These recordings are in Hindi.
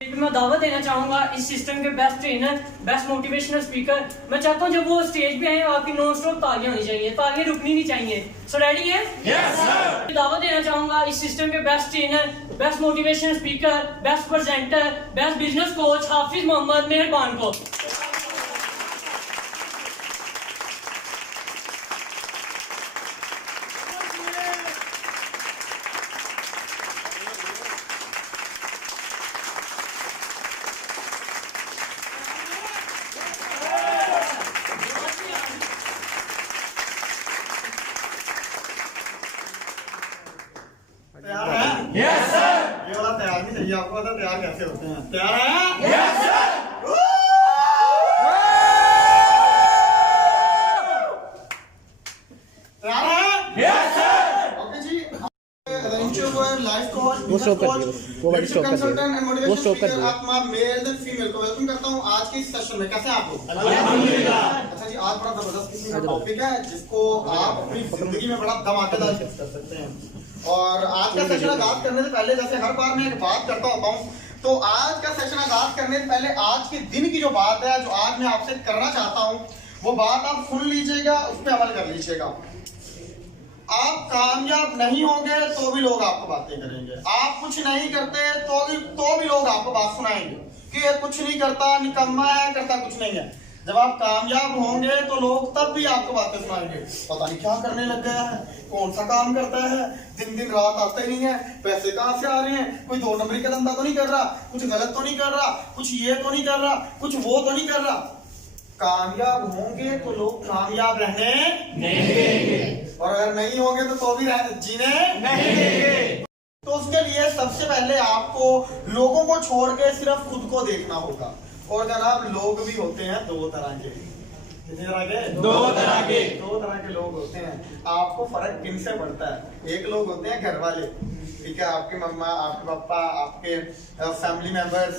मैं दावत देना चाहूंगा इस सिस्टम के best trainer, best motivational speaker. मैं चाहता हूं जब वो स्टेज पे आए आपकी नॉन स्टॉप तालियां होनी चाहिए, तालियां रुकनी नहीं चाहिए। सो रेडी है? Yes sir. दावत देना चाहूंगा इस सिस्टम के best trainer, best motivational speaker, best presenter, best business coach Hafiz Mohammad Meharban को। Yes sir. ये वाला तैयार नहीं चाहिए आपको, पता तैयार कैसे होते हैं? तैयार है? Yes sir. तैयार है? Yes sir. ओके जी। लाइफ कोच, वो स्टॉप कर दिया, वो वाली स्टॉप कर दिया, कंसल्टेंट एंड वो मोटिवेशनल स्टॉप कर स्पीकर दिया। आत्मा मेल एंड फीमेल को वेलकम करता हूं आज के इस सेशन में। कैसे हैं आप लोग? अल्हम्दुलिल्लाह। अच्छा जी, आज बड़ा जबरदस्त किस्म का टॉपिक है जिसको आप अपनी जिंदगी में बड़ा धमाकेदार कर सकते हैं। और आज का सेशन आगाज करने से पहले, जैसे हर बार मैं एक बात करता होता हूँ, तो आज का सेशन आगाज करने से पहले आज के दिन की जो बात है, जो आज मैं आपसे करना चाहता हूँ, वो बात आप सुन लीजिएगा, उस पर अमल कर लीजिएगा। आप कामयाब नहीं होंगे तो भी लोग आपको बातें करेंगे, आप कुछ नहीं करते तो भी लोग आपको बात सुनाएंगे कि ये कुछ नहीं करता, निकम्मा है, करता कुछ नहीं है। जब आप कामयाब होंगे तो लोग तब भी आपको बातें सुनाएंगे, पता नहीं क्या करने लग गया है, कौन सा काम करता है, दिन दिन रात आता ही नहीं है, पैसे कहाँ से आ रहे हैं, कोई 2 नंबरी का धंधा तो नहीं कर रहा, कुछ गलत तो नहीं कर रहा, कुछ ये तो नहीं कर रहा, कुछ वो तो नहीं कर रहा। कामयाब होंगे तो लोग कामयाब रहने नहीं देंगे, और अगर नहीं होंगे तो भी जीने नहीं देंगे। तो उसके लिए सबसे पहले आपको लोगों को छोड़ के सिर्फ खुद को देखना होगा। और जनाब, लोग भी होते हैं 2 तरह के। कितने तरह के? 2 तरह के। 2 तरह के लोग होते हैं। आपको फर्क किन से पड़ता है? एक लोग होते हैं घर वाले, ठीक है, आपके मम्मा, आपके पापा, आपके फैमिली मेंबर्स,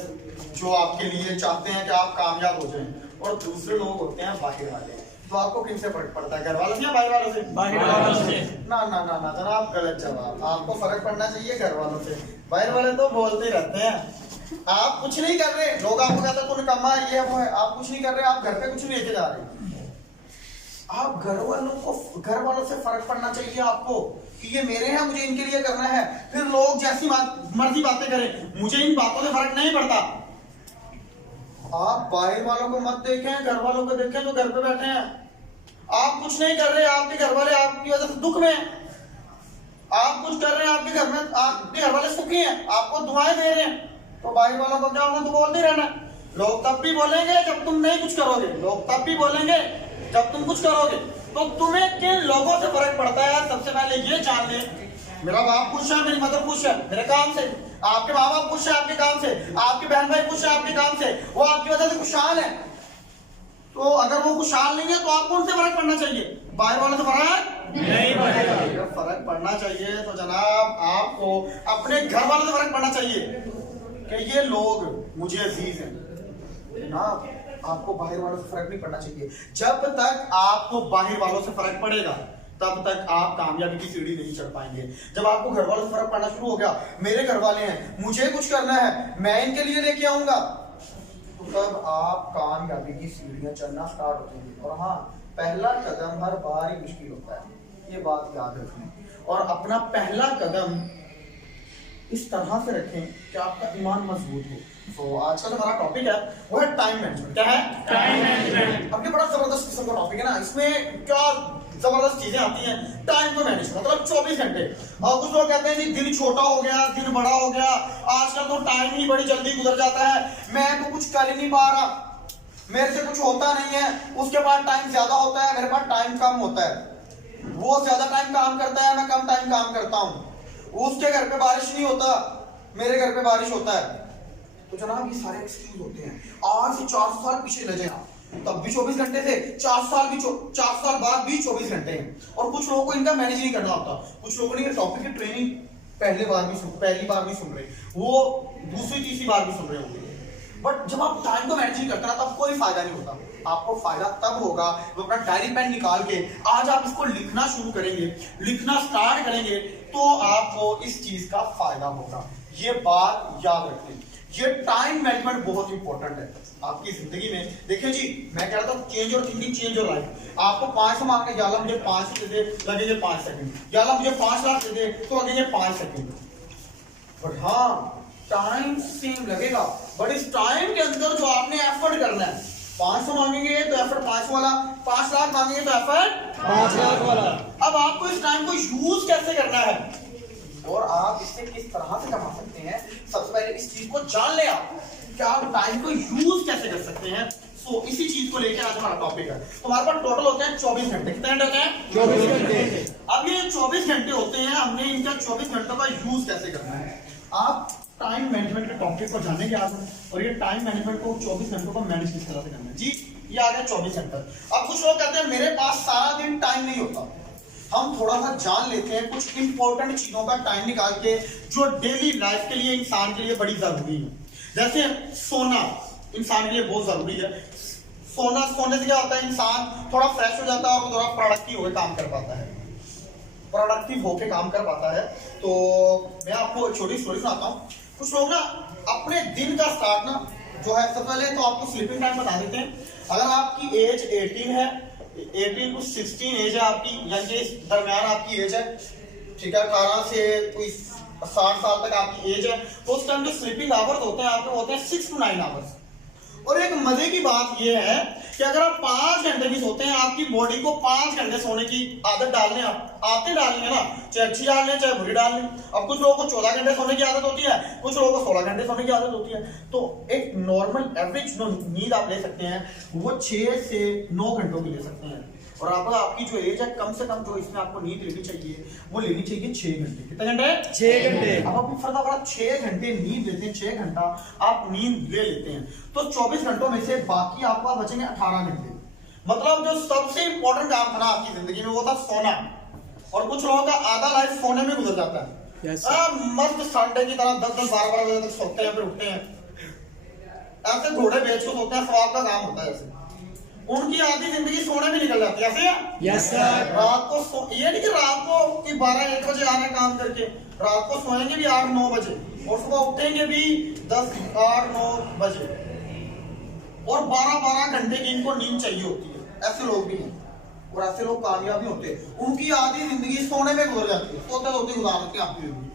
जो आपके लिए चाहते हैं कि आप कामयाब हो जाएं। और दूसरे लोग होते हैं बाहर वाले। तो आपको किन से फर्क पड़ता है, घर वालों से या बाहर वालों से? बाहर वालों से। ना ना ना ना जनाब, गलत जवाब। आपको फर्क पड़ना चाहिए घर वालों से। बाहर वाले तो बोलते रहते हैं, आप कुछ नहीं कर रहे, लोग आपको कहते हैं तू निकम्मा है, ये वो है, आप कुछ नहीं कर रहे, आप घर पे कुछ नहीं लेके जा रहे। आप घर वालों से फर्क पड़ना चाहिए आपको कि ये मेरे हैं, मुझे इनके लिए करना है। फिर लोग जैसी मर्जी बातें करें, मुझे इन बातों से फर्क नहीं पड़ता। आप बाहर वालों को मत देखें, घर वालों को देखें जो घर पे बैठे हैं। आप कुछ नहीं कर रहे, आपके घर वाले आपकी वजह से दुख में हैं। आप कुछ कर रहे हैं, आपके घर में आपके घर वाले सुखी हैं, आपको दुआएं दे रहे हैं। तो बाहर वालों को क्या होगा, तो बोलते रहना। लोग तब भी बोलेंगे जब तुम नहीं कुछ करोगे, लोग तब भी बोलेंगे जब तुम कुछ करोगे। तो तुम्हें किन लोगों से फर्क पड़ता है, सबसे पहले ये जान ले। मेरा बाप खुश है, मेरी मदर खुश है मेरे काम से, आपके माँ बाप खुश है आपके काम से, आपके बहन भाई खुश है आपके काम से, वो आपकी वजह से खुशहाल है। तो अगर वो खुशहाल नहीं है तो आपको उनसे फर्क पड़ना चाहिए, बाहर वालों से फर्क नहीं पड़ेगा। अगर फर्क पड़ना चाहिए तो जनाब आपको अपने घर वालों से फर्क पड़ना चाहिए कि ये लोग मुझे अजीज हैं ना। आपको बाहर वालों से फर्क नहीं पड़ना चाहिए। जब तक आपको बाहर वालों से फर्क पड़ेगा तब तक आप कामयाबी की सीढ़ी नहीं चढ़ पाएंगे। जब आपको घर वालों से फर्क पड़ना शुरू हो गया, मेरे घर वाले हैं, मुझे कुछ करना है, मैं इनके लिए लेके आऊंगा, तो तब आप कामयाबी की सीढ़ियां चढ़ना स्टार्ट हो जाएंगे। और हाँ, पहला कदम हर बार ही मुश्किल होता है, ये बात याद रखें। और अपना पहला कदम इस तरह से रखें कि आपका ईमान मजबूत हो। तो आज का जो हमारा टॉपिक है वो है टाइम मैनेजमेंट। क्या है? Time management. अब ये बड़ा जबरदस्त किस्म का टॉपिक है ना, इसमें क्या जबरदस्त चीजें आती हैं। टाइम को मैनेज, मतलब 24 घंटे। और कुछ लोग कहते हैं जी दिन छोटा हो गया, दिन बड़ा हो गया, आजकल तो टाइम ही बड़ी जल्दी गुजर जाता है, मैं तो कुछ कर ही नहीं पा रहा, मेरे से कुछ होता नहीं है, उसके पास टाइम ज्यादा होता है, मेरे पास टाइम कम होता है, वो ज्यादा टाइम काम करता है, मैं कम टाइम काम करता हूँ, उसके घर पे बारिश नहीं होता, मेरे घर पे बारिश होता है। तो जनाब ये सारे एक्सक्यूज होते हैं। आज से 400 साल पीछे ले जाए आप, तब भी 24 घंटे थे, 4 साल बाद भी 24 घंटे हैं। और कुछ लोगों को इनका मैनेज नहीं करना होता। कुछ लोगों ने ये टॉपिक की ट्रेनिंग पहली बार भी सुन रहे, वो दूसरी तीसरी बार भी सुन रहे होंगे। बट जब आप टाइम को मैनेज नहीं करते ना, तब कोई फायदा नहीं होता। आपको फायदा तब होगा तो अपना डायरी पेन निकाल के आज आप इसको लिखना शुरू करेंगे, लिखना स्टार्ट करेंगे, तो आपको इस चीज का फायदा होगा। ये बात याद रखें। ये टाइम मैनेजमेंट बहुत इंपॉर्टेंट है आपकी जिंदगी में। देखिए जी, मैं कह रहा था चेंज और थिंकिंग, चेंज और लाइफ। आपको 500 मांग के जाला मुझे 5 दे दे, लगेंगे 5 सेकंड। जाला मुझे 5 लाख दे दे तो लगेंगे 5 सेकंड। बट हाँ, टाइम सेम लगेगा, बट इस टाइम के अंदर जो आपने एफर्ट करना है, 500 मांगेंगे तो एफर्ट 500 वाला, 5 लाख मांगेंगे तो एफर्ट 5 लाख वाला। अब आपको इस टाइम को यूज कैसे करना है और आप इससे किस तरह से कमा सकते हैं, सबसे पहले इस चीज को जान ले आप कि आप टाइम को यूज कैसे कर सकते हैं। सो इसी चीज को लेकर आज हमारा टॉपिक है। तो हमारे पास टोटल होते हैं 24 घंटे। कितने घंटे होते हैं? 24 घंटे। अब ये 24 घंटे होते हैं, हमने इनका 24 घंटों का यूज कैसे करना है। आप टाइम मैनेजमेंट के टॉपिक को जानेंगे आज, और ये टाइम मैनेजमेंट को 24 घंटों को मैनेज किस तरह से करना है। जी, ये आ गया 24 घंटा। अब कुछ लोग कहते हैं मेरे पास सारा दिन टाइम नहीं होता। हम थोड़ा सा जान लेते हैं कुछ इंपॉर्टेंट चीजों का टाइम निकाल के जो डेली लाइफ के लिए, इंसान के लिए बड़ी जरूरी है। जैसे सोना इंसान के लिए बहुत जरूरी है। सोने से क्या होता है, इंसान थोड़ा फ्रेश हो जाता है और थोड़ा प्रोडक्टिव होकर काम कर पाता है, प्रोडक्टिव होके काम कर पाता है। तो मैं आपको एक छोटी स्टोरी सुनाता हूँ। कुछ लोग ना अपने दिन का स्टार्ट ना जो है, सबसे पहले तो आपको स्लीपिंग टाइम बता देते हैं। अगर आपकी एज 18 है, 18 टू 16 एज है आपकी, यानी इस दरमियान आपकी एज है, ठीक है, 18 से कोई 60 साल तक आपकी एज है, तो उस टाइम जो स्लीपिंग आवर्स होते हैं आपके होते हैं 6 to 9 आवर्स। और एक मजे की बात यह है कि अगर आप 5 घंटे भी सोते हैं, आपकी बॉडी को 5 घंटे सोने की आदत डालने आते डालेंगे ना, चाहे अच्छी डाल लें चाहे बुरी डाल लें। अब कुछ लोगों को 14 घंटे सोने की आदत होती है, कुछ लोगों को 16 घंटे सोने की आदत होती है। तो एक नॉर्मल एवरेज जो नींद आप ले सकते हैं वो 6 से 9 घंटों की ले सकते हैं। और आपकी जो एज है, कम से कम जो इसमें आपको नींद लेनी चाहिए वो लेनी चाहिए 6 घंटे। कितने घंटे? 6 घंटे। अब आप फर्क, अगर आप 6 घंटे नींद लेते हैं, 6 घंटा आप नींद ले लेते हैं, तो 24 घंटों में से बाकी आपके पास बचेंगे 18 घंटे। मतलब जो सबसे इंपॉर्टेंट काम था ना आपकी जिंदगी में वो था सोना। और कुछ लोगों का आधा लाइफ सोने में गुजर जाता है। मस्त संडे की तरह 10-10, 12-12 बजे तक सोते हैं, फिर उठते हैं, ऐसे घोड़े बेच को सोते हैं, स्वाद का काम होता है ऐसे। उनकी आधी जिंदगी सोने में निकल जाती है ऐसे। Yes sir. रात को ये नहीं कि रात को कि 12-1 बजे आ रहे हैं काम करके, रात को सोएंगे भी 8-9 बजे और सुबह उठेंगे भी 10-8-9 बजे, और 12-12 घंटे की इनको नींद चाहिए होती है। ऐसे लोग भी हैं और ऐसे लोग कामयाब भी होते हैं। उनकी आधी जिंदगी सोने में गुजर जाती है, सोते सोते गुजार देते हैं आपकी जिंदगी,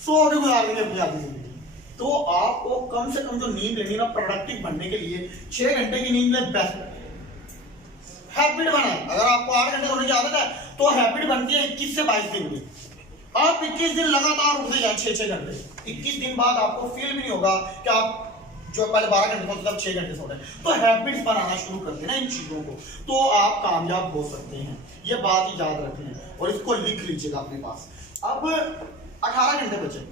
सो के गुजार देंगे अपनी आधी जिंदगी। तो आपको कम से कम जो नींद लेनी ना प्रोडक्टिव बनने के लिए 6 घंटे की नींद में बेस्ट हैबिट बनाए। अगर आपको 8 घंटे सोने की आदत है तो हैबिट बनती है 21 से 22 दिन में। आप 21 दिन लगातार उठते जाए 6-6 घंटे, 21 दिन बाद आपको फील भी नहीं होगा कि आप जो पहले 12 घंटे सोते तब 6 घंटे सो रहे हैं। तो हैबिट्स बनाना शुरू कर देना इन चीजों को, तो आप कामयाब हो सकते हैं। ये बात ही याद रखें और इसको लिख लीजिएगा अपने पास। अब 18 घंटे बचे।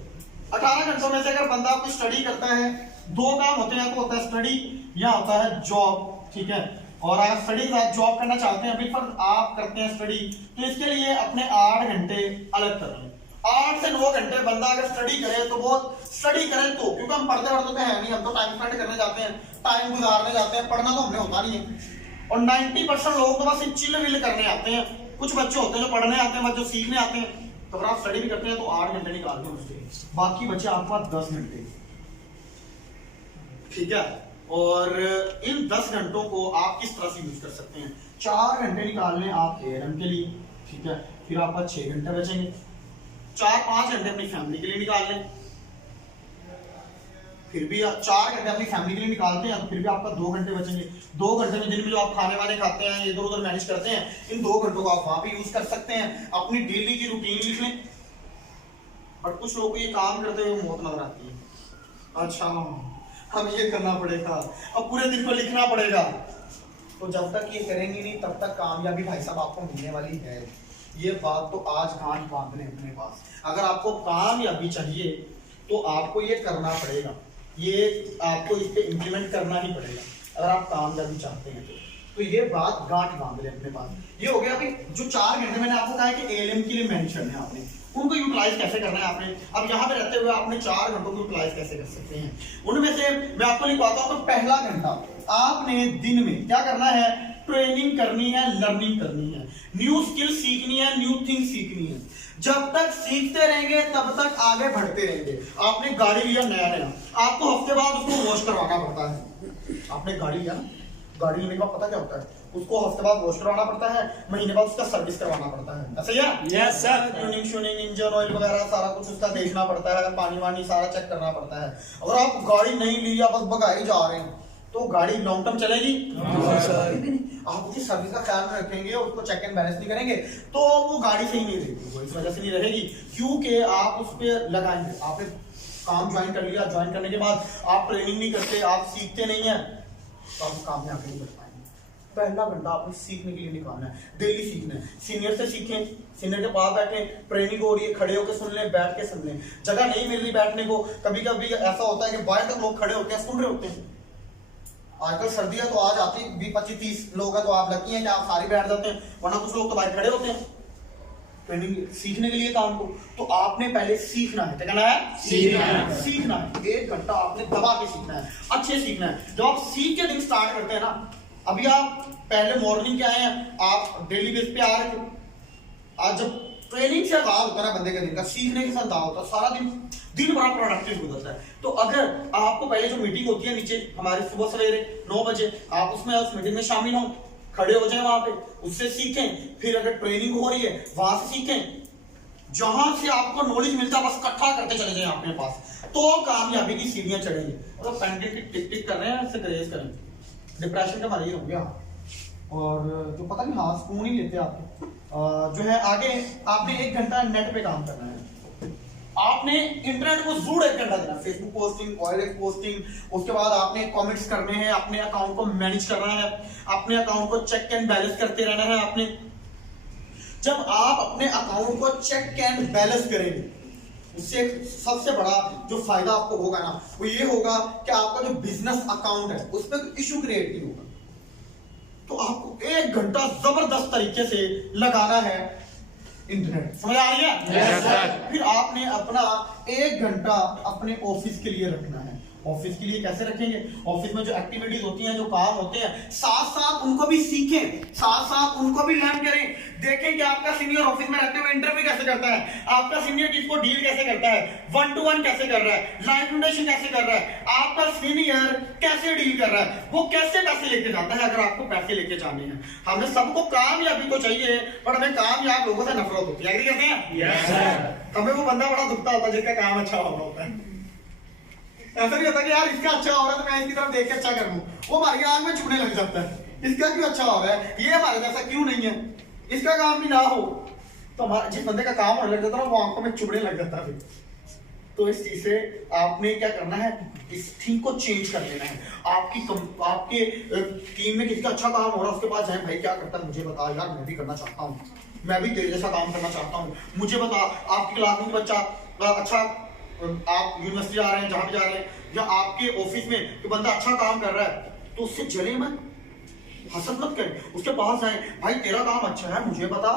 18 घंटों में से अगर बंदा कोई स्टडी करता है, 2 काम होते हैं, तो होता है स्टडी या होता है जॉब, ठीक है। और अगर स्टडी के साथ जॉब करना चाहते हैं, अभी पर आप करते हैं स्टडी, तो इसके लिए अपने 8 घंटे अलग कर लें। 8 से 9 घंटे बंदा अगर स्टडी करे तो बहुत स्टडी करे, तो क्योंकि हम पढ़ते तो है नहीं, हम तो टाइम स्पेंड करने जाते हैं, टाइम गुजारने जाते हैं, पढ़ना तो हमने होता नहीं है। और 90% लोग तो बस चिल विल करने आते हैं। कुछ बच्चे होते हैं जो पढ़ने आते हैं, जो सीखने आते हैं। तो अगर आप स्टडी भी करते हैं तो 8 घंटे निकालते हैं उसके, बाकी बचे आपके पास 10 घंटे, ठीक है। और इन 10 घंटों को आप किस तरह से यूज कर सकते हैं। 4 घंटे निकाल लें आप एएनएम के लिए, ठीक है, फिर आपका 6 घंटे बचेंगे। 4-5 घंटे अपनी फैमिली के लिए निकाल लें, फिर भी 4 घंटे अपनी फैमिली के लिए निकालते हैं, तो फिर भी आपका 2 घंटे बचेंगे। 2 घंटे में दिन में जो आप खाने वाने खाते हैं, इधर उधर मैनेज करते हैं, इन 2 घंटों को आप वहां पे यूज कर सकते हैं। अपनी डेली की रूटीन लिख लें। बट कुछ लोगों को ये काम करते हुए मौत नजर आती है। अच्छा हम ये करना पड़ेगा, अब पूरे दिन को लिखना पड़ेगा। तो जब तक ये करेंगे नहीं तब तक कामयाबी भाई साहब आपको मिलने वाली है। ये बात तो आज गांठ बांध लें अपने पास। अगर आपको कामयाबी चाहिए तो आपको ये करना पड़ेगा, ये आपको इस पे इम्प्लीमेंट करना ही पड़ेगा अगर आप कामयाबी चाहते हैं तो ये बात गांठ बांध लें अपने पास। ये हो गया अभी जो 4 घंटे मैंने आपको कहा है कि एएलएम के लिए मैनेज करने हैं आपने, उनको यूटिलाइज कैसे करना है आपने। अब यहाँ पे रहते हुए आपने 4 घंटों को यूटिलाइज कैसे कर सकते हैं, उनमें से मैं आपको लिखवाता हूँ। तो पहला घंटा आपने दिन में क्या करना है, ट्रेनिंग करनी है, लर्निंग करनी है, न्यू स्किल सीखनी है, न्यू थिंग सीखनी है। जब तक सीखते रहेंगे तब तक आगे बढ़ते रहेंगे। आपने गाड़ी लिया नया नया, आपको हफ्ते बाद उसको वॉश करवाना पड़ता है। आपने गाड़ी लिया ना, गाड़ी लेने के बाद पता क्या होता है, उसको हफ्ते बाद वॉश करवाना पड़ता है, महीने बाद उसका सर्विस करवाना पड़ता है, ऐसा ही है? Yes sir. ट्यूनिंग श्यूनिंग, इंजन ऑयल वगैरह सारा कुछ उसका देखना पड़ता है, पानी वानी सारा चेक करना पड़ता है। अगर आप गाड़ी नहीं ली या बस भगाई जा रहे हैं तो गाड़ी लॉन्ग टर्म चलेगी? आप उसकी सर्विस का ख्याल रखेंगे, उसको चेक एंड बैलेंस नहीं करेंगे तो वो गाड़ी सही नहीं रहेगी, वो इस वजह से नहीं रहेगी क्योंकि आप उस पर लगाएंगे। आपने काम ज्वाइन कर लिया, ज्वाइन करने के बाद आप ट्रेनिंग नहीं करते, आप सीखते नहीं है तो आप काम में आगे नहीं बढ़ पाएंगे। पहला घंटा आपने सीखने के लिए निकालना है, डेली सीखना है। सीनियर से सीखें, सीनियर के पास बैठे, ट्रेनिंग हो रही है, खड़े होकर सुन लें, बैठ के सुन लें। जगह नहीं मिल रही बैठने को, कभी कभी ऐसा होता है कि बाहर तक लोग खड़े होते हैं, सुन रहे होते हैं। आजकल सर्दी है तो आज आती 20-25-30 लोग हैं तो आप लकी हैं कि आप सारे बैठ जाते हैं, वरना कुछ लोग तो बाहर खड़े होते हैं ट्रेनिंग सीखने के लिए काम को। तो आपने पहले सीखना है, क्या करना है? सीखना है। 1 घंटा आपने दबा के सीखना है, अच्छे सीखना है। जब आप सीख के दिन स्टार्ट करते हैं ना, अभी आप पहले मॉर्निंग के आए हैं, आप डेली बेस पे आ रहे थे, आज जब ट्रेनिंग से आगाज होता है बंदे का दिन का, सीखने के साथ दाव होता है, सारा दिन बड़ा प्रोडक्टिव गुजरता है। तो अगर आपको पहले जो मीटिंग होती है नीचे हमारी सुबह सवेरे 9 बजे, आप उसमें उस मीटिंग में शामिल हो, खड़े हो जाए वहां पे, उससे सीखें। फिर अगर ट्रेनिंग हो रही है वहां से सीखें, जहां से आपको नॉलेज मिलता है बस इकट्ठा करते चले जाए अपने पास, तो कामयाबी की सीढ़ियां चढ़ेंगे। अगर पेंटिंग की टिक टिक कर रहे हैं, इससे ग्रेस करें, डिप्रेशन का मरीज होंगे आप, और जो पता नहीं हाँ सुकून ही लेते आपके। जो है आगे आपने 1 घंटा नेट पे काम करना है, आपने इंटरनेट को जरूर 1 घंटा देना, फेसबुक पोस्टिंग, ऑयलेट पोस्टिंग, उसके बाद आपने कमेंट्स करने हैं, अपने अकाउंट को मैनेज करना है, अपने अकाउंट को चेक एंड बैलेंस करते रहना है आपने। जब आप अपने अकाउंट को चेक एंड बैलेंस करेंगे, उससे सबसे बड़ा जो फायदा आपको होगा ना, वो ये होगा कि आपका जो बिजनेस अकाउंट है उस पर इशू क्रिएट नहीं होगा। तो आपको 1 घंटा जबरदस्त तरीके से लगाना है इंटरनेट, समझ आ रही है? Yes sir. फिर आपने अपना 1 घंटा अपने ऑफिस के लिए रखना है। ऑफिस के लिए कैसे रखेंगे? ऑफिस में जो एक्टिविटीज होती हैं, जो काम होते हैं, साथ साथ उनको भी सीखें, साथ साथ उनको भी लर्न करें। देखें कि आपका सीनियर ऑफिस में रहते हुए इंटरव्यू कैसे करता है, आपका सीनियर किसको डील कैसे करता है, 1-to-1 कैसे कर रहा है, लाइव प्रेजेंटेशन कैसे कर रहा है, आपका सीनियर कैसे डील कर रहा है, वो कैसे पैसे लेके जाता है। अगर आपको पैसे लेके जाने हैं, हमें सबको कामयाबी तो चाहिए, पर हमें कामयाब लोगों से नफरत होती है, एग्री करते हैं? Yes sir. हमें वो बंदा बड़ा दुखता होता है जिसका काम अच्छा हो रहा होता है। ऐसा नहीं होता कि यार इसका अच्छा हो रहा है तो मैं इसकी तरफ देख के अच्छा कर लूं, वो हमारी आंख में चुभने लग जाता है, इसका क्यों अच्छा हो रहा है, ये हमारे जैसा क्यों नहीं है, इसका काम भी ना हो, तो हमारा जिस बंदे का काम होने लग जाता है वो आंखों में चुभने लग जाता है। तो इस चीज से आपने क्या करना है, इस थिंग को चेंज कर लेना है। आपके टीम में किसका अच्छा काम हो रहा है उसके पास जाए, भाई क्या करता है मुझे बता यार, मैं भी करना चाहता हूँ, मैं भी तेरे जैसा काम करना चाहता हूँ, मुझे बता। आपकी क्लास में बच्चा अच्छा, आप यूनिवर्सिटी आ रहे हैं, जहां भी जा रहे हैं, या आपके ऑफिस में तो बंदा अच्छा काम कर रहा है, तो उससे जले मत, हसद मत करें, उसके पास जाए, भाई तेरा काम अच्छा है, मुझे बता,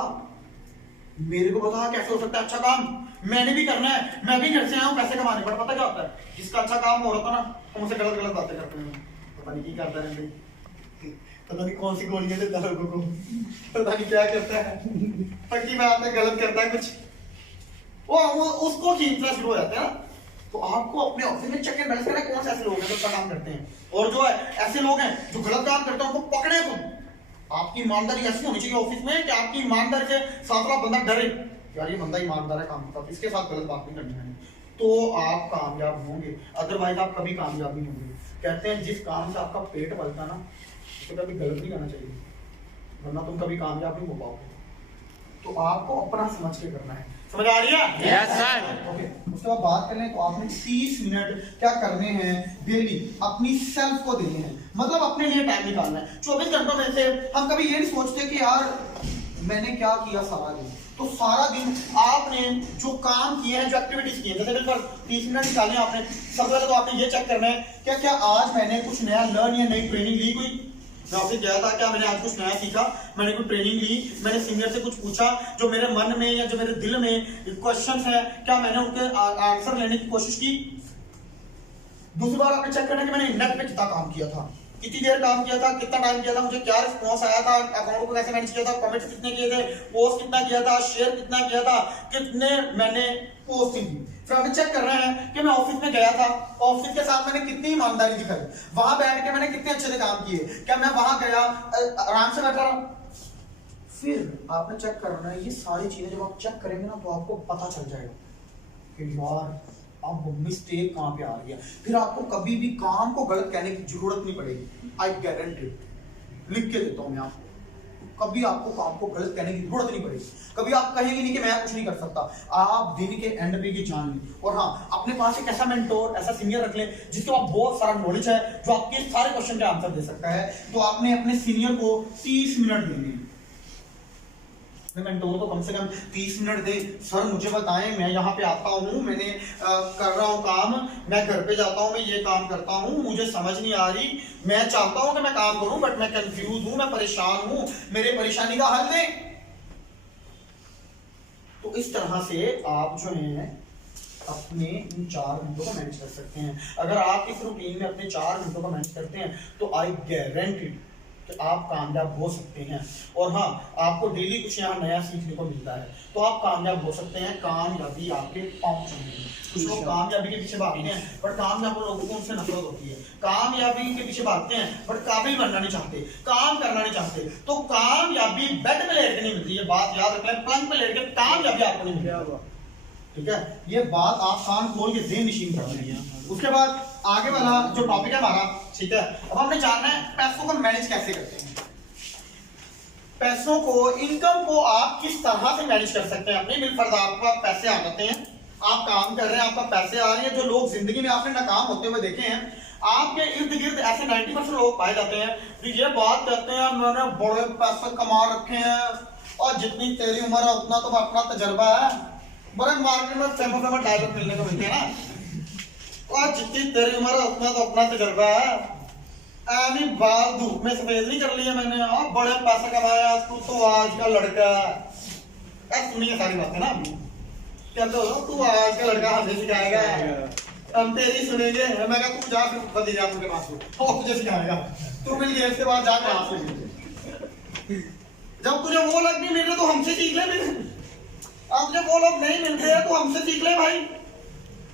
मेरे को बता कैसे हो सकता है अच्छा काम, मैंने भी करना है, मैं भी घर से आया हूं पैसे कमाने। पर पता क्या होता है, जिसका अच्छा काम हो रहा था ना, हम उसे गलत गलत बातें करते हैं, पता नहीं क्या करता है, पता नहीं कौन सी गोलियां देता है लोगों को, पता नहीं क्या करता है, पक्की बात है गलत करता है कुछ, वो उसको खींचना शुरू हो जाता है ना। तो आपको अपने ऑफिस में चेक एंड बैलेंस करना है, कौन से ऐसे लोग हैं जो अच्छा काम करते हैं, और जो है ऐसे लोग हैं जो गलत काम करते हैं, उनको पकड़े तुम। आपकी ईमानदारी ऐसी होनी चाहिए ऑफिस में कि आपकी ईमानदारी से साथ साथ बंदा डरे, यार ये बंदा ईमानदार है, काम करता है, इसके साथ गलत बात नहीं करनी है, तो आप कामयाब होंगे, अदरवाइज आप कभी कामयाब नहीं होंगे। कहते हैं जिस काम से आपका पेट पलता ना, उसको कभी गलत नहीं करना चाहिए, वरना तुम कभी कामयाब नहीं हो पाओगे। तो आपको अपना समझ के करना है, समझ आ रही है? Yes sir. ओके, उसके बाद बात करें तो आपने 30 मिनट क्या करने हैं डेली, अपनी सेल्फ को देने हैं, मतलब अपने लिए टाइम निकालना है। 24 घंटों में से हम कभी ये नहीं सोचते कि यार मैंने क्या किया सारा दिन, तो सारा दिन आपने जो काम किए हैं, जो एक्टिविटीज की हैं, जैसे बिल्कुल 30 मिनट निकालने आपने, सबसे पहले तो आपने ये चेक करना है क्या क्या आज मैंने कुछ नया लर्न या नई ट्रेनिंग ली, कोई मैं आपसे गया था क्या मैंने आज कुछ नया सीखा, मैंने कोई ट्रेनिंग ली, मैंने सीनियर से कुछ पूछा, जो मेरे मन में या जो मेरे दिल में क्वेश्चंस हैं क्या मैंने उनके आंसर लेने की कोशिश की। दूसरी बार आपने चेक करना कि मैंने नेट पे कितना काम किया था, कितनी देर काम किया था, कितना टाइम किया था, मुझे क्या रिस्पॉन्स आया था, अकाउंट को कैसे मैनेज किया था, कमेंट्स कितने किए थे, पोस्ट कितना किया था, शेयर कितना किया था, कितने मैंने पोस्टिंग की। फिर हम चेक कर रहे हैं कि मैं ऑफिस में गया था, ऑफिस के साथ मैंने कितनी ईमानदारी दिखाई, वहां बैठ के मैंने कितने अच्छे से काम किए, क्या मैं वहां गया आराम से बैठा रहा। फिर आपने चेक करना है, ये सारी चीजें जब आप चेक करेंगे ना तो आपको पता चल जाएगा कि यार अब मिस्टेक कहाँ पे आ रही है। फिर आपको कभी भी काम को गलत कहने की जरूरत नहीं पड़ेगी। आई गारंटी, लिख के देता हूं मैं आपको, कभी आपको काम को गलत कहने की जरूरत नहीं पड़ेगी। कभी आप कहेंगे नहीं कि मैं कुछ नहीं कर सकता। आप दिन के एंड पे की जान लें, और हाँ, अपने पास एक ऐसा मेंटोर, ऐसा सीनियर रख लें जिसके पास बहुत सारा नॉलेज है, जो आपके सारे क्वेश्चन के आंसर दे सकता है। तो आपने अपने सीनियर को 30 मिनट देने, मेंटोर तो कम से कम 30 मिनट दे। सर मुझे बताएं, मैं यहाँ पे आता हूँ, मैंने कर रहा हूँ काम, मैं घर पे जाता हूँ, मैं ये काम करता हूँ, मुझे समझ नहीं आ रही, मैं चाहता हूँ कि मैं काम करूँ बट मैं कंफ्यूज हूँ, मैं परेशान हूँ, मेरे परेशानी का हल दें। तो इस तरह से आप जो है अपने इन 4 घंटों को मैनेज कर सकते हैं। अगर आप इस रूटीन में अपने 4 घंटों को मैनेज करते हैं तो आई गारंटी कि आप कामयाब हो सकते हैं। और हाँ, आपको डेली कुछ यहाँ नया सीखने को मिलता है, तो आप कामयाब हो सकते हैं। कामयाबी आपके पाँव चलेगी। कुछ लोग कामयाबी के पीछे भागते हैं बट कामयाब लोगों को उनसे नफरत होती है। कामयाबी के पीछे भागते हैं बट काबिल बनना नहीं चाहते, काम करना नहीं चाहते। तो कामयाबी बेड पे लेट के नहीं मिलती, ये बात याद रखें। पलंग पे लेट के कामयाबी आपको नहीं मिलेगा, ठीक है? ये बात आप कान खोल के ज़हन नशीन कर रहे हैं। उसके बाद आगे वाला जो टॉपिक है हमारा, ठीक है, अब हमने जानना है पैसों को मैनेज कैसे करते हैं। पैसों को, इनकम को आप किस तरह से मैनेज कर सकते हैं। अपने बिलफर्ज आपको पैसे आ जाते हैं, आप काम कर रहे हैं, आपका पैसे आ रहे हैं। जो लोग जिंदगी में आपने नाकाम होते हुए देखे हैं, आपके इर्द गिर्द ऐसे 90% लोग पाए जाते हैं जो ये बात कहते हैं मैंने बड़े पैसे कमा रखे हैं, और जितनी तेरी उम्र है उतना तो अपना तजर्बा है। बड़े मार्केट में फेमस डायलॉग मिलने को मिलते हैं ना, और जितनी तेरी उम्र है उतना तो अपना तजर्बा है। आमी बाल धूप में सफेद नहीं कर लिया मैंने, और बड़े पैसा कमाया, तू तो आज का लड़का है। सुनिए सारी बातें ना, क्या तो तू आज का लड़का हमें सिखाएगा, हम तेरी सुनेंगे। मैं कहा तू जा फिर बदल जा उनके पास, वो तुझे सिखाएगा। तू मिल गया, इसके बाद जा क्लास में। जब तुझे वो लग नहीं मिल रहे तो हमसे सीख ले। अब जब वो लोग नहीं मिल रहे तो हमसे सीख ले भाई।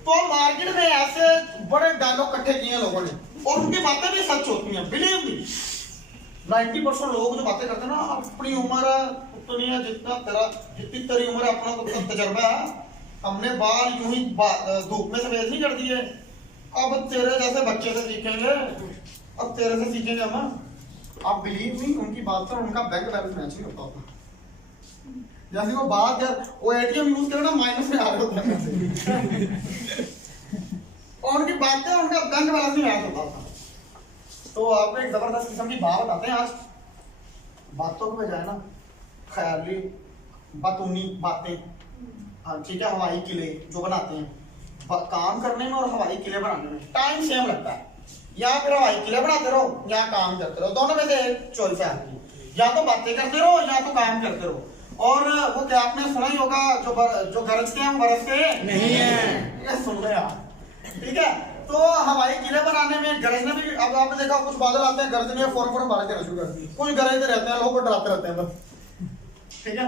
तो मार्केट में ऐसे बड़े डायलॉग इकट्ठे किए लोगों ने, और उनकी बातें भी सच होती हैं, बिलीव मी। 90% लोग जो बातें करते हैं ना, अपनी उम्र उतनी है जितनी तेरी उम्र है, अपना तो तजर्बा है, हमने बाल यूं ही धूप में सफेद नहीं कर दिए। अब तेरे जैसे बच्चे से सीखेंगे, अब तेरे से सीखेंगे हम। आप बिलीव मी, उनकी बात पर उनका बैंक बैलेंस मैच नहीं होता। जैसे वो बात यार, वो एटीएम यूज करे ना, माइनस में आ रहे होते हैं और उनकी बातें, उनका बैंक बैलेंस नहीं मैच होता था। तो आपको एक जबरदस्त किस्म की बात बताते हैं आज। बातों के बजाय ना ख्याली बातूनी बातें, हाँ ठीक है, हवाई किले जो बनाते हैं, काम करने में और हवाई किले बनाने में टाइम सेम लगता है। या फिर हवाई किले बनाते रहो या काम करते रहो, दोनों में से एक चॉइस है आपकी। या तो बातें करते रहो या तो काम करते रहो। और वो क्या आपने सुना ही होगा, जो गरजते हैं वो बरसते नहीं है। सुन रहे आप, ठीक है? तो हवाई किले बनाने में गरजने में, अब आपने देखा कुछ बादल आते हैं, गरजने में फौरन बारिश देना शुरू करती है। कुछ गरजते रहते हैं, लोग को डराते रहते हैं बस, ठीक है?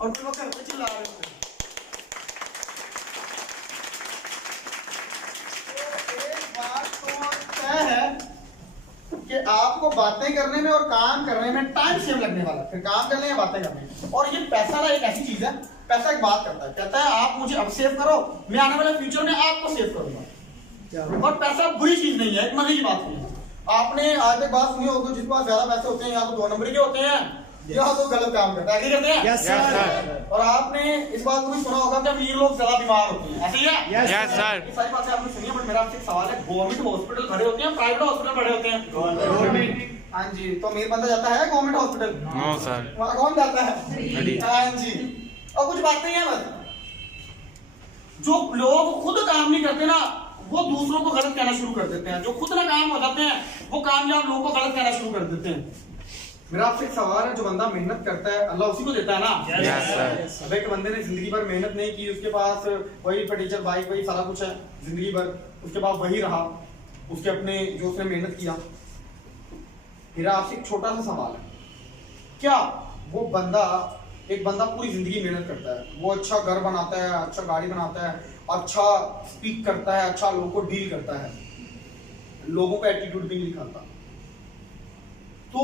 और फिर वो करते चिल्ला रहे होते हैं। तो एक बात तो तय है कि आपको बातें करने में और काम करने में टाइम सेम लगने वाला, फिर काम करने या बातें करने में। और ये पैसा ना एक ऐसी चीज है, पैसा एक बात करता है, कहता है आप मुझे अब सेव करो, मैं आने वाले फ्यूचर में आपको सेव करूंगा। और पैसा बुरी चीज नहीं है, एक मजे की बात नहीं है। आपने आज तक बात सुनी होगी, जिसके पास ज्यादा पैसे होते हैं या तो 2 नंबर के होते हैं या तो गलत काम करता है, ऐसे करते हैं। Yes sir. और आपने इस बात को भी सुना होगा कि अमीर लोग ज्यादा बीमार होते हैं, ऐसे ही है। Yes sir. ये सारी बातें आपने सुनी है, बट मेरा आपसे एक सवाल है, गवर्नमेंट हॉस्पिटल बड़े होते हैं, प्राइवेट हॉस्पिटल बड़े होते हैं? गवर्नमेंट। हाँ जी, तो अमीर बंदा जाता है गवर्नमेंट हॉस्पिटल? No sir. वहाँ कौन जाता है? हाँ जी। और कुछ बात नहीं है, बस जो लोग खुद काम नहीं करते ना, वो दूसरों को गलत कहना शुरू कर देते हैं। जो खुद ना काम हो जाते हैं, वो कामयाब लोगों को गलत कहना शुरू कर देते हैं। मेरा आपसे एक सवाल है, जो बंदा मेहनत करता है अल्लाह उसी को देता है ना? Yes sir. अब एक बंदे ने जिंदगी भर मेहनत नहीं की, उसके पास वही फर्नीचर, बाइक, वही सारा कुछ है जिंदगी भर, उसके पास वही रहा, उसके अपने जो उसने मेहनत किया, फिर आपसे एक छोटा सा सवाल है, क्या वो बंदा, एक बंदा पूरी जिंदगी मेहनत करता है, वो अच्छा घर बनाता है, अच्छा गाड़ी बनाता है, अच्छा स्पीक करता है, अच्छा लोगों को डील करता है, लोगों का एटीट्यूड भी नहीं दिखाता, तो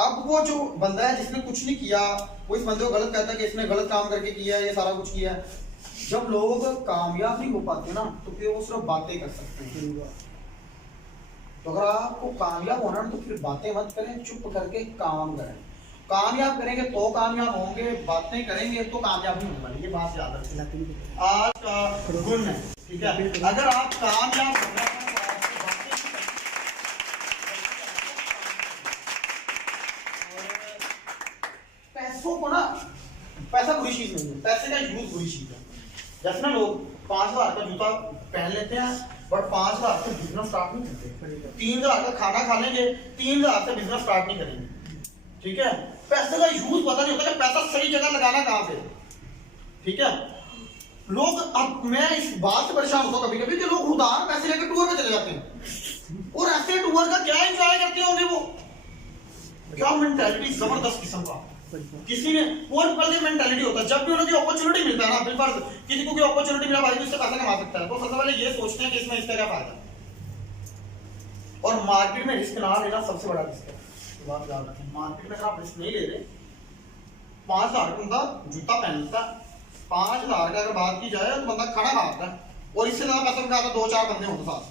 अब वो जो बंदा है जिसने कुछ नहीं किया, वो इस बंदे को गलत कहता है कि इसने गलत काम करके किया है, ये सारा कुछ किया है। जब लोग कामयाब नहीं हो पाते ना, तो फिर वो सिर्फ बातें कर सकते हैं। तो अगर आपको कामयाब होना है तो फिर बातें मत करें, चुप करके काम करें। कामयाब करेंगे तो कामयाब होंगे, बातें करेंगे तो कामयाब नहीं होने वाली, ये बात याद रखें। आज का गुण है, ठीक है। अगर आप कामयाब होना है तो आपको बातें नहीं करनी। पैसों को ना, पैसा बुरी चीज नहीं है, पैसे का यूज बुरी चीज है। जैसे ना लोग 5,000 का जूता पहन लेते हैं बट 5,000 से बिजनेस स्टार्ट नहीं करते, 3,000 का खाना खा लेंगे, 3,000 से बिजनेस स्टार्ट नहीं करेंगे, ठीक है। पैसे का यूज पता नहीं होता कि पैसा सही जगह लगाना कहां पे, ठीक है। लोग, अब मैं इस बात से परेशान होता हूं कभी कभी कि लोग उधार पैसे लेकर टूर पे चले जाते हैं, और ऐसे टूर का क्या एंजॉय करते होंगे वो, क्या मेंटालिटी जबरदस्त किस्म का। किसी ने पोर पीपल की मेंटालिटी होता है, जब भी उन्हें अपॉर्चुनिटी मिलता है ना, बिल्कुल किसी को कोई अपॉर्चुनिटी मिला भाई तो इससे पैसा कमा सकता है, तो सबसे पहले ये सोचते हैं कि इसमें इसका क्या फायदा। और मार्केट में रिस्क ना लेना सबसे बड़ा रिस्क है, तो बात याद रखें। मार्केट में अगर आप रिस्क नहीं ले रहे, 5,000 का बंदा जूता पहनता है, 5,000 का अगर बात की जाए तो बंदा खाना खाता है, और इससे ज्यादा पैसा खाता है 2-4 बंदे होते साथ,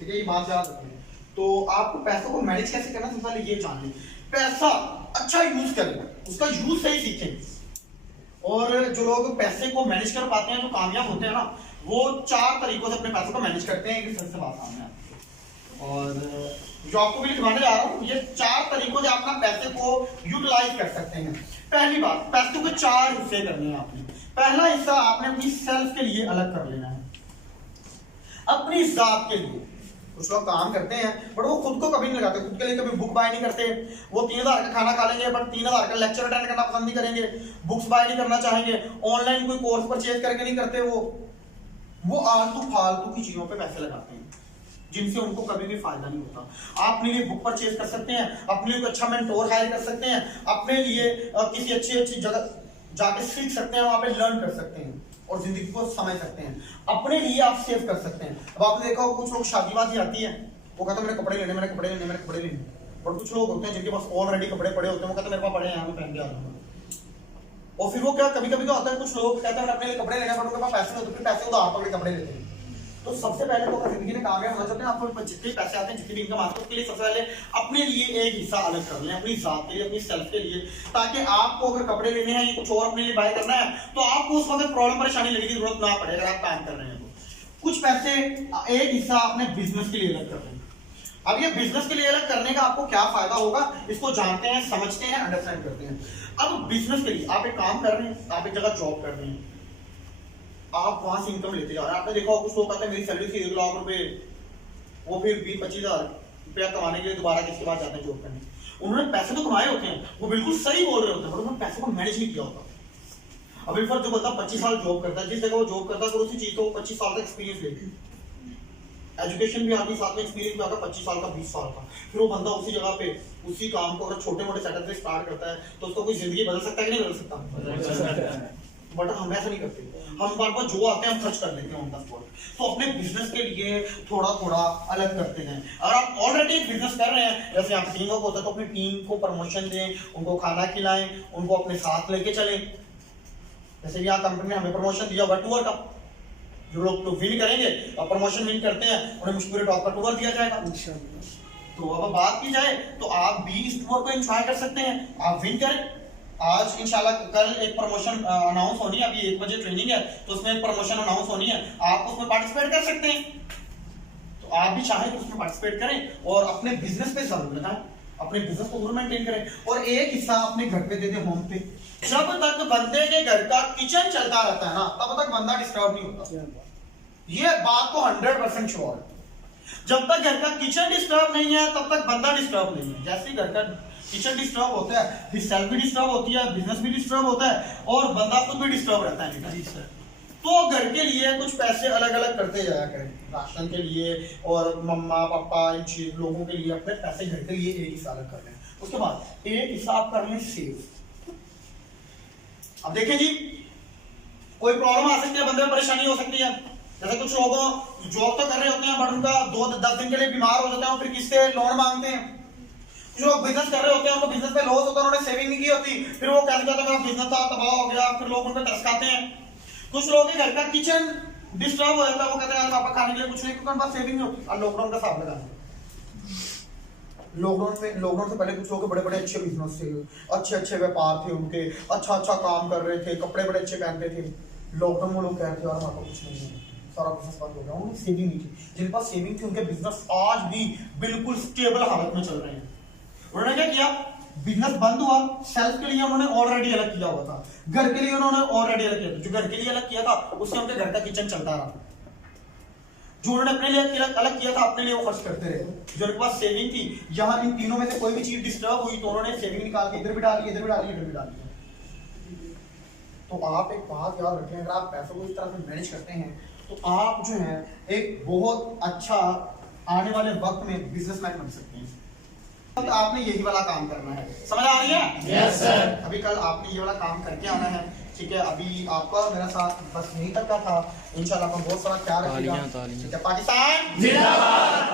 ठीक है। ये बात याद रखें। तो आपको पैसों को मैनेज कैसे करना, सबसे पहले ये जान लें। पैसा अच्छा यूज करें, उसका यूज सही सीखें। और जो लोग पैसे को मैनेज कर पाते हैं, जो कामयाब होते हैं ना, वो 4 तरीकों से अपने पैसों को मैनेज करते हैं। एक से बात सामने आती है, और जो आपको भी लिखवाने जा रहा हूं, ये 4 तरीकों से अपना पैसे को यूटिलाइज कर सकते हैं। पहली बात, पैसे को 4 हिस्से करने हैं आपने। पहला हिस्सा आपने अपनी सेल्फ के लिए अलग कर लेना है, अपनी जात के लिए। कुछ लोग काम करते हैं बट वो खुद को कभी नहीं लगाते, खुद के लिए कभी बुक बाय नहीं करते। वो 3,000 का खाना खा लेंगे बट 3,000 का लेक्चर अटेंड करना पसंद नहीं करेंगे, बुक्स बाय नहीं करना चाहेंगे, ऑनलाइन कोई कोर्स परचेज करके नहीं करते। वो आलतू फालतू की चीजों पे पैसे लगाते हैं जिनसे उनको कभी भी फायदा नहीं होता। आप अपने लिए बुक परचेज कर सकते हैं, अपने लिए अच्छा मेंटोर हायर कर सकते हैं, अपने लिए किसी अच्छी जगह जाके सीख सकते हैं, वहां पे लर्न कर सकते हैं और जिंदगी को समझ सकते हैं। अपने लिए आप सेव कर सकते हैं। अब आपने देखा कुछ लोग शादीबाजी आती है, वो कहते हैं मेरे कपड़े लेने, मेरे कपड़े लेने, मेरे कपड़े लेने। और कुछ लोग होते हैं जिनके पास ऑलरेडी कपड़े पड़े होते हैं, वो कहते हैं मेरे पास पड़े हैं, मैं पहन के आ जाऊंगा। और फिर वो क्या, कभी कभी तो आता है कुछ लोग कहते हैं अपने लिए कपड़े लेने, बट उनके पास पैसे नहीं होते, फिर पैसे उधार पकड़ कपड़े लेते हैं। तो सबसे पहले तो अगर जिंदगी में कामयाब होना चाहते हैं, आपको जितने पैसे आते हैं, जितनी भी इनकम आती है, उसके लिए सबसे पहले अपने लिए एक हिस्सा अलग कर लें, अपनी जात के लिए, अपनी सेल्फ के लिए, ताकि आपको अगर कपड़े लेने हैं या कुछ और अपने लिए बाय करना है तो आपको उस वक्त प्रॉब्लम परेशानी लेने की जरूरत ना पड़े। अगर आप काम कर रहे हैं तो कुछ पैसे, एक हिस्सा अपने बिजनेस के लिए अलग कर लें। अब ये बिजनेस के लिए अलग करने का आपको क्या फायदा होगा, इसको जानते हैं, समझते हैं, अंडरस्टैंड करते हैं। अब बिजनेस के लिए आप एक काम कर रहे हैं, आप एक जगह जॉब कर रहे हैं, आप वहां से इनकम लेते जा रहे हैं। आपने देखा कुछ लोग कहते हैं मेरी सैलरी थी 1 लाख रुपए, वो फिर 20-25 हज़ार रुपया कमाने के लिए दोबारा किसके पास जाते हैं जॉब करने। उन्होंने पैसे तो कमाए होते हैं, वो बिल्कुल सही बोल रहे होते हैं, पर उन्होंने पैसे को मैनेज नहीं किया होता। अब इनफर जो बंदा 25 साल जॉब करता है, जिस जगह वो जॉब करता है, फिर उसी चीज को 25 साल का एक्सपीरियंस लेते, एजुकेशन भी आती, साथ में एक्सपीरियंस भी आता, 25 साल का, 20 साल का। फिर वो बंदा उसी जगह पे उसी काम को अगर छोटे मोटे सेटअप से स्टार्ट करता है तो उसको कोई जिंदगी बदल सकता है कि नहीं बदल सकता। बट हम ऐसा नहीं करते, हम बार बार जो आते हैं हम खर्च कर लेते हैं उनका स्पॉट। तो अपने बिजनेस के लिए थोड़ा थोड़ा अलग करते हैं। अगर आप ऑलरेडी एक बिजनेस कर रहे हैं, जैसे आप टीम वर्क होता है, तो अपनी टीम को प्रमोशन दें, उनको खाना खिलाएं, उनको अपने साथ लेके चलें। जैसे यहाँ कंपनी ने हमें प्रमोशन दिया हुआ टूर का, जो लोग तो विन करेंगे और प्रमोशन विन करते हैं उन्हें मुश्किल टॉप का टूर दिया जाएगा। तो अब बात की जाए तो आप भी इस टूर को एंजॉय कर सकते हैं, आप विन करें। आज इंशाल्लाह कल एक प्रमोशन अनाउंस होनी है, अभी 1 बजे ट्रेनिंग है, तो उसमें एक प्रमोशन अनाउंस होनी है, आप उसमें पार्टिसिपेट कर सकते हैं। तो आप भी चाहें तो उसमें पार्टिसिपेट करें और अपने बिजनेस पे जरूर लगाएं, अपने बिजनेस को जरूर मेंटेन करें, और एक हिस्सा अपने घर पे दे दें, होम पे। जब तक बंदे के घर का किचन चलता रहता है ना, तब तक बंदा डिस्टर्ब नहीं होता। ये बात तो 100% श्योर है। जब तक घर का किचन डिस्टर्ब नहीं है तब तक बंदा डिस्टर्ब नहीं है। जैसे घर का किचन डिस्टर्ब होता है, फिर सेल्फ भी डिस्टर्ब होती है, बिजनेस भी डिस्टर्ब होता है, और बंदा खुद भी डिस्टर्ब रहता है। जी सर। तो घर के लिए कुछ पैसे अलग अलग करते जाया करें, राशन के लिए और मम्मा पापा इन लोगों के लिए अपने पैसे घर के लिए एक ही साल कर लें। उसके बाद एक हिसाब कर लें सेव। अब देखिए जी, कोई प्रॉब्लम आ सकती है, बंदे में परेशानी हो सकती है। जैसे कुछ लोगों जॉब तो कर रहे होते हैं बट उनका 2-10 दिन के लिए बीमार हो जाते हैं, फिर किससे लोन मांगते हैं। कुछ लोग बिजनेस कर रहे होते हैं, उनको बिजनेस में लॉस होता है, उन्होंने सेविंग नहीं की होती, फिर वो कहते हैं मेरा बिजनेस था तबाह हो गया, फिर लोग उन पर तरस खाते हैं। कुछ लोगों के घर का किचन डिस्टर्ब हो जाता है, वो कहते हैं पापा खाने के लिए कुछ नहीं, क्योंकि उनके पास सेविंग नहीं होती। और लॉकडाउन का हिसाब लगा, लॉकडाउन से पहले कुछ लोगों के बड़े बड़े अच्छे बिजनेस थे, अच्छे अच्छे व्यापार थे उनके, अच्छा अच्छा काम कर रहे थे, कपड़े बड़े अच्छे पहनते थे। लॉकडाउन में लोग कहते थे यार हमारे कुछ नहीं है, सारा बिजनेस बंद हो गया। उनकी सेविंग नहीं थी, जिनके पास सेविंग थी उनके बिजनेस आज भी बिल्कुल स्टेबल हालत में चल रहे हैं। उन्होंने क्या किया, बिजनेस बंद हुआ, सेल्फ के लिए उन्होंने ऑलरेडी अलग किया हुआ था, घर के लिए उन्होंने ऑलरेडी अलग किया था। जो घर के लिए अलग किया था उससे उनके घर का किचन चलता रहा, जो उन्होंने अपने लिए अलग किया था अपने लिए वो खर्च करते रहे। जो उनके पास सेविंग थी, यहाँ इन तीनों में से कोई भी चीज डिस्टर्ब हुई तो उन्होंने सेविंग निकाल के इधर भी डाली, इधर भी डाली, इधर भी डाली। तो आप एक बात याद रखें, अगर आप पैसों को इस तरह से मैनेज करते हैं तो आप जो है एक बहुत अच्छा आने वाले वक्त में बिजनेसमैन बन सकते हैं। तो आपने यही वाला काम करना है, समझ आ रही है? Yes sir. अभी कल आपने ये वाला काम करके आना है, ठीक है? अभी आपका मेरा साथ बस यहीं तक का था, इंशाल्लाह आपका बहुत सारा ख्याल रखिएगा, ठीक है? पाकिस्तान जिंदाबाद।